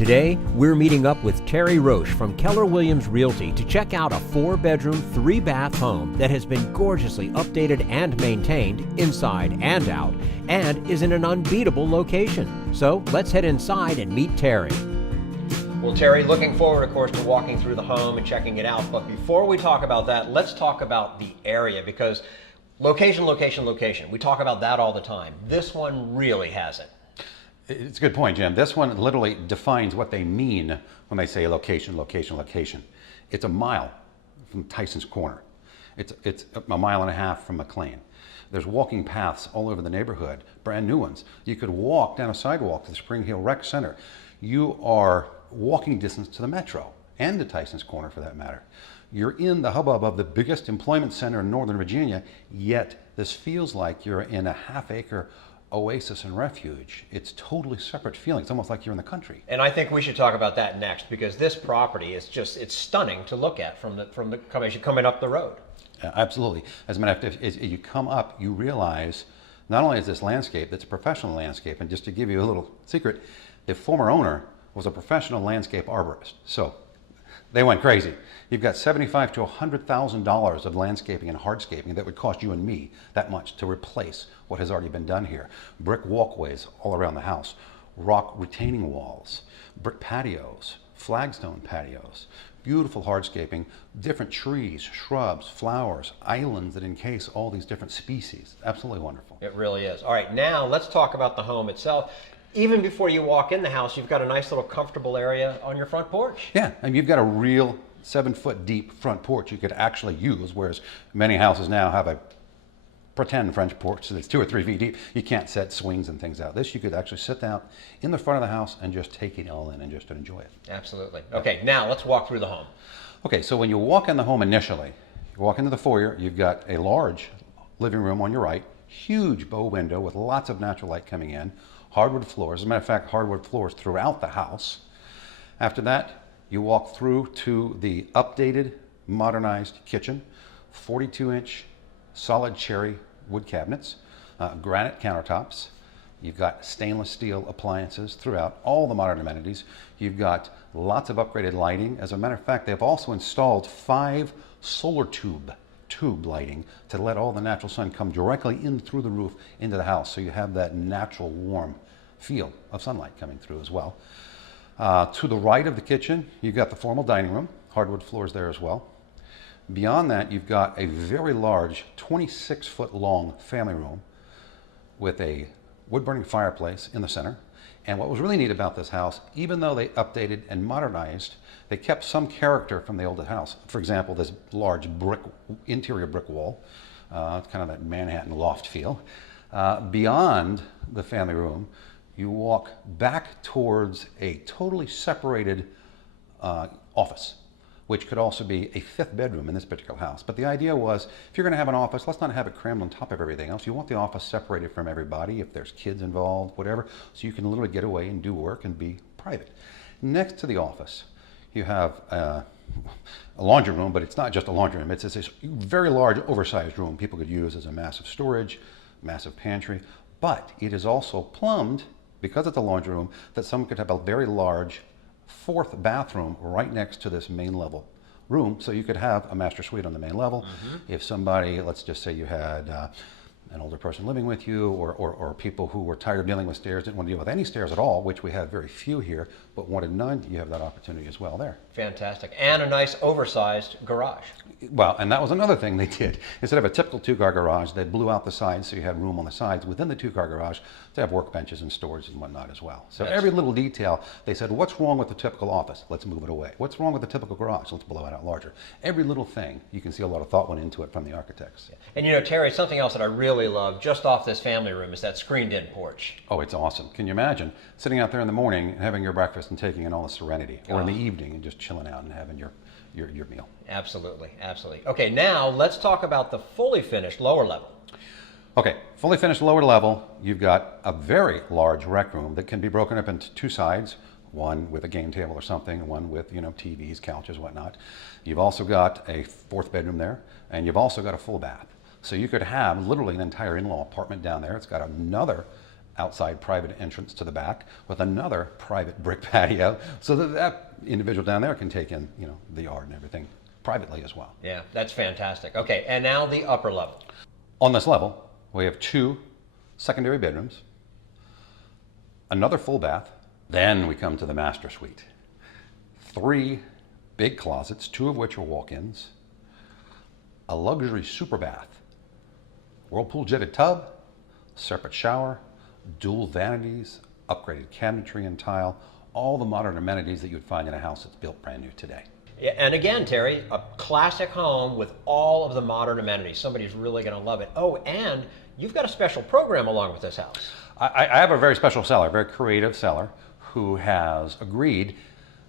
Today, we're meeting up with Terry Roche from Keller Williams Realty to check out a 4-bedroom, 3-bath home that has been gorgeously updated and maintained inside and out, and is in an unbeatable location. So let's head inside and meet Terry. Well, Terry, looking forward, of course, to walking through the home and checking it out. But before we talk about that, let's talk about the area, because location, location, location. We talk about that all the time. This one really hasn't. It's a good point, Jim. This one literally defines what they mean when they say location, location, location. It's a mile from Tyson's Corner. It's a mile and a half from McLean. There's walking paths all over the neighborhood, brand new ones. You could walk down a sidewalk to the Spring Hill Rec Center. You are walking distance to the Metro and to Tyson's Corner for that matter. You're in the hubbub of the biggest employment center in Northern Virginia, yet this feels like you're in a half-acre oasis and refuge. It's totally separate feeling. It's almost like you're in the country. And I think we should talk about that next, because this property is just, it's stunning to look at as you're coming up the road. Absolutely. As a matter of fact, as you come up, you realize not only is this landscape, it's a professional landscape, and just to give you a little secret, the former owner was a professional landscape arborist. So they went crazy. You've got $75,000 to $100,000 of landscaping and hardscaping that would cost you and me that much to replace what has already been done here. Brick walkways all around the house, rock retaining walls, brick patios, flagstone patios, beautiful hardscaping, different trees, shrubs, flowers, islands that encase all these different species. Absolutely wonderful. It really is. All right, now let's talk about the home itself. Even before you walk in the house, you've got a nice little comfortable area on your front porch. Yeah, and you've got a real 7-foot deep front porch you could actually use, whereas many houses now have a pretend French porch that's 2 or 3 feet deep. You can't set swings and things out. This you could actually sit down in the front of the house and just take it all in and just enjoy it. Absolutely. Okay, now let's walk through the home. Okay, so when you walk in the home initially, you walk into the foyer, you've got a large living room on your right, huge bow window with lots of natural light coming in, hardwood floors. As a matter of fact, hardwood floors throughout the house. After that, you walk through to the updated, modernized kitchen, 42-inch solid cherry wood cabinets, granite countertops. You've got stainless steel appliances throughout, all the modern amenities. You've got lots of upgraded lighting. As a matter of fact, they've also installed 5 solar tube lighting to let all the natural sun come directly in through the roof into the house, so you have that natural warm feel of sunlight coming through as well. To the right of the kitchen, you've got the formal dining room, hardwood floors there as well. Beyond that, you've got a very large 26-foot long family room with a wood-burning fireplace in the center. And what was really neat about this house, even though they updated and modernized, they kept some character from the old house. For example, this large interior brick wall, it's kind of that Manhattan loft feel. Beyond the family room, you walk back towards a totally separated office, which could also be a 5th bedroom in this particular house. But the idea was, if you're going to have an office, let's not have it crammed on top of everything else. You want the office separated from everybody, if there's kids involved, whatever, so you can literally get away and do work and be private. Next to the office, you have a laundry room, but it's not just a laundry room. It's this very large, oversized room people could use as a massive storage, massive pantry, but it is also plumbed, because it's a laundry room, that someone could have a very large 4th bathroom right next to this main level room. So you could have a master suite on the main level. If somebody, let's just say you had an older person living with you, or people who were tired of dealing with stairs, didn't want to deal with any stairs at all, which we have very few here, but wanted none, you have that opportunity as well there. Fantastic. And a nice oversized garage. Well, and that was another thing they did. Instead of a typical 2-car garage, they blew out the sides so you had room on the sides within the 2-car garage to have workbenches and storage and whatnot as well. So every little detail, they said, what's wrong with the typical office? Let's move it away. What's wrong with the typical garage? Let's blow it out larger. Every little thing, you can see a lot of thought went into it from the architects. And you know, Terry, something else that I really love just off this family room is that screened-in porch. Oh, it's awesome. Can you imagine sitting out there in the morning and having your breakfast and taking in all the serenity, or in the evening and just chilling out and having your meal? Absolutely, absolutely. Okay, now let's talk about the fully finished lower level. Okay, fully finished lower level, you've got a very large rec room that can be broken up into 2 sides, one with a game table or something, one with, you know, TVs, couches, whatnot. You've also got a 4th bedroom there, and you've also got a full bath. So you could have literally an entire in-law apartment down there. It's got another outside private entrance to the back with another private brick patio, so that that individual down there can take in, you know, the yard and everything privately as well. Yeah, that's fantastic. Okay, and now the upper level. On this level, we have 2 secondary bedrooms, another full bath, then we come to the master suite. 3 big closets, 2 of which are walk-ins, a luxury super bath, whirlpool jetted tub, separate shower, dual vanities, upgraded cabinetry and tile, all the modern amenities that you would find in a house that's built brand new today. Yeah, and again, Terry, a classic home with all of the modern amenities. Somebody's really going to love it. Oh, and you've got a special program along with this house. I have a very special seller, a very creative seller, who has agreed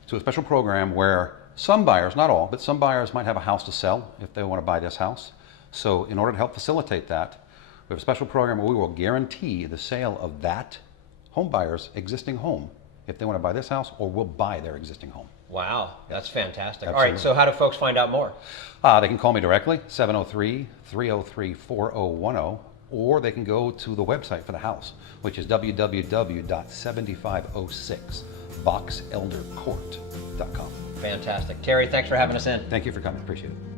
to a special program where some buyers, not all, but some buyers might have a house to sell if they want to buy this house. So in order to help facilitate that, we have a special program where we will guarantee the sale of that home buyer's existing home if they want to buy this house, or we'll buy their existing home. Wow, that's fantastic. Absolutely. All right, so how do folks find out more? They can call me directly, 703-303-4010, or they can go to the website for the house, which is www.7506boxeldercourt.com. Fantastic. Terry, thanks for having us in. Thank you for coming. Appreciate it.